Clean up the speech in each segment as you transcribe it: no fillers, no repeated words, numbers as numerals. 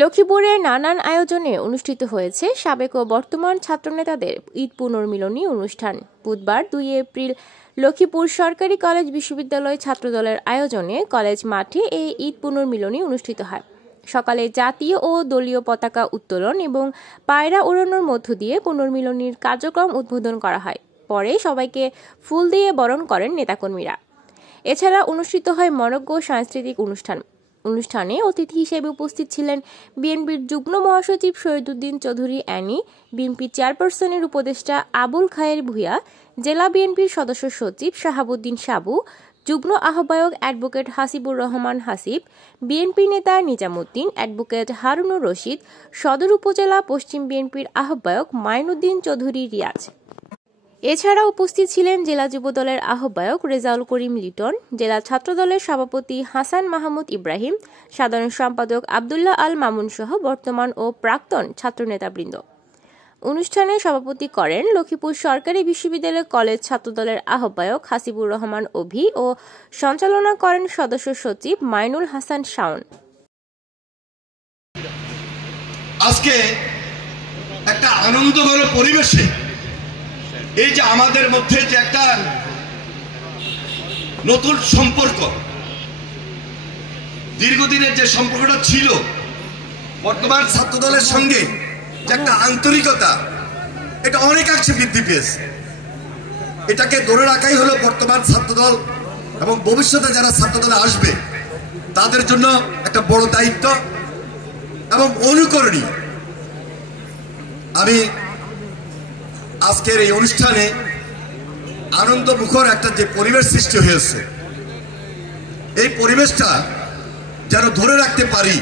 লক্ষ্মীপুরে নানান আয়োজনে অনুষ্ঠিত হয়েছে সাবেক ও বর্তমান ছাত্রনেতাদের ঈদ পুনর্মিলনী অনুষ্ঠান। বুধবার 2 এপ্রিল লক্ষ্মীপুর সরকারি কলেজ বিশ্ববিদ্যালয় ছাত্রদলের আয়োজনে কলেজ মাঠে এই ঈদ পুনর্মিলনী অনুষ্ঠিত হয়। সকালে জাতীয় ও দলীয় পতাকা উত্তোলন এবং পায়রা উড়ানোর মধ্য দিয়ে পুনর্মিলনীর কার্যক্রম উদ্বোধন করা হয়। পরে সবাইকে ফুল দিয়ে বরণ করেন নেতাকর্মীরা। এছাড়া অনুষ্ঠিত হয় মনোজ্ঞ সাংস্কৃতিক অনুষ্ঠানে অতিথি হিসেবে উপস্থিত ছিলেন বিএনপির যুগ্ম মহাসচিব শহীদুদ্দিন চৌধুরী অ্যানি, বিএনপি চেয়ারপারসনের উপদেষ্টা আবুল খায়ের ভূঁইয়া, জেলা বিএনপির সদস্য সচিব শাহাবুদ্দিন সাবু, যুগ্ম আহ্বায়ক অ্যাডভোকেট হাসিবুর রহমান হাসিব, বিএনপি নেতা নিজামুদ্দিন, অ্যাডভোকেট হারুনুর রশিদ, সদর উপজেলা পশ্চিম বিএনপির আহ্বায়ক মাইনুদ্দিন চৌধুরী রিয়াজ। এছাড়া উপস্থিত ছিলেন জেলা যুবদলের আহ্বায়ক রেজাউল করিম লিটন, জেলা ছাত্রদলের সভাপতি হাসান মাহমুদ ইব্রাহিম, সাধারণ সম্পাদক আবদুল্লাহ আল মামুন সহ বর্তমান ও প্রাক্তন ছাত্রনেতাবৃন্দ। অনুষ্ঠানে সভাপতি করেন লক্ষ্মীপুর সরকারি বিশ্ববিদ্যালয় কলেজ ছাত্রদলের আহ্বায়ক হাসিবুর রহমান অভি ও সঞ্চালনা করেন সদস্য সচিব মাইনুল হাসান শাওন। আজকে একটা আনন্দঘন পরিবেশে এই যে আমাদের মধ্যে যে একটা নতুন সম্পর্ক, দীর্ঘদিনের যে সম্পর্কটা ছিল বর্তমান ছাত্রদলের সঙ্গে, যে একটা আন্তরিকতা, এটা অনেকাংশে বৃদ্ধি পেয়েছে। এটাকে ধরে রাখাই হলো বর্তমান ছাত্রদল এবং ভবিষ্যতে যারা ছাত্রদলে আসবে তাদের জন্য একটা বড় দায়িত্ব এবং অনুকরণীয়। আমি আজকের এই অনুষ্ঠানে আনন্দমুখর একটা যে পরিবেশ সৃষ্টি হয়েছে, এই পরিবেশটা যেন ধরে রাখতে পারি,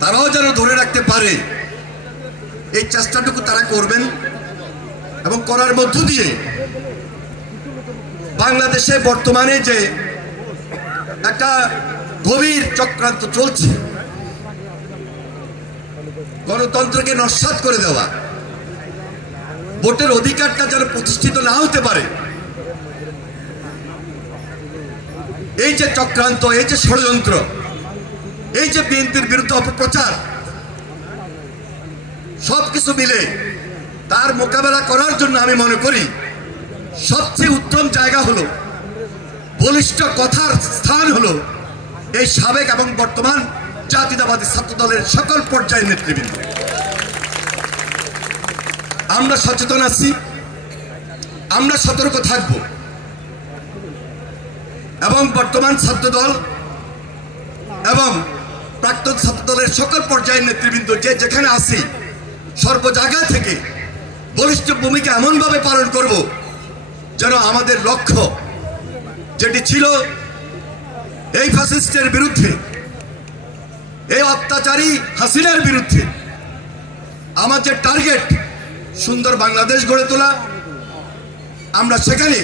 তারাও যেন ধরে রাখতে পারে, এই চেষ্টাটুকু তারা করবেন এবং করার মধ্য দিয়ে বাংলাদেশে বর্তমানে যে একটা গভীর চক্রান্ত চলছে, গণতন্ত্রকে নস্যাৎ করে দেওয়া, ভোটের অধিকারটা যেন প্রতিষ্ঠিত না হতে পারে, এই যে চক্রান্ত, এই যে ষড়যন্ত্র, এই যে বিএনপির বিরুদ্ধে অপপ্রচার, সবকিছু মিলে তার মোকাবেলা করার জন্য আমি মনে করি সবচেয়ে উত্তম জায়গা হলো, বলিষ্ঠ কথার স্থান হলো এই সাবেক এবং বর্তমান জাতীয়তাবাদী ছাত্রদলের সকল পর্যায়ের নেতৃবৃন্দ। আমরা সচেতন আছি, আমরা সতর্ক থাকব এবং বর্তমান ছাত্রদল এবং প্রাক্তন ছাত্রদলের সকল পর্যায়ের নেতৃবৃন্দ যে যেখানে আছি, সর্ব জায়গা থেকে বলিষ্ঠ ভূমিকা এমনভাবে পালন করব যেন আমাদের লক্ষ্য যেটি ছিল এই ফ্যাসিস্টের বিরুদ্ধে, এই অত্যাচারী হাসিনার বিরুদ্ধে, আমার যে টার্গেট সুন্দর বাংলাদেশ গড়ে তোলা, আমরা সেখানে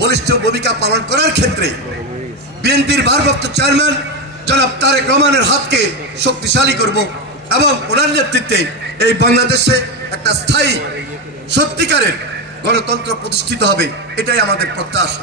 বলিষ্ঠ ভূমিকা পালন করার ক্ষেত্রে বিএনপির ভারপ্রাপ্ত চেয়ারম্যান জনাব তারেক রহমানের হাতকে শক্তিশালী করব এবং ওনার নেতৃত্বে এই বাংলাদেশে একটা স্থায়ী সত্যিকারের গণতন্ত্র প্রতিষ্ঠিত হবে, এটাই আমাদের প্রত্যাশা।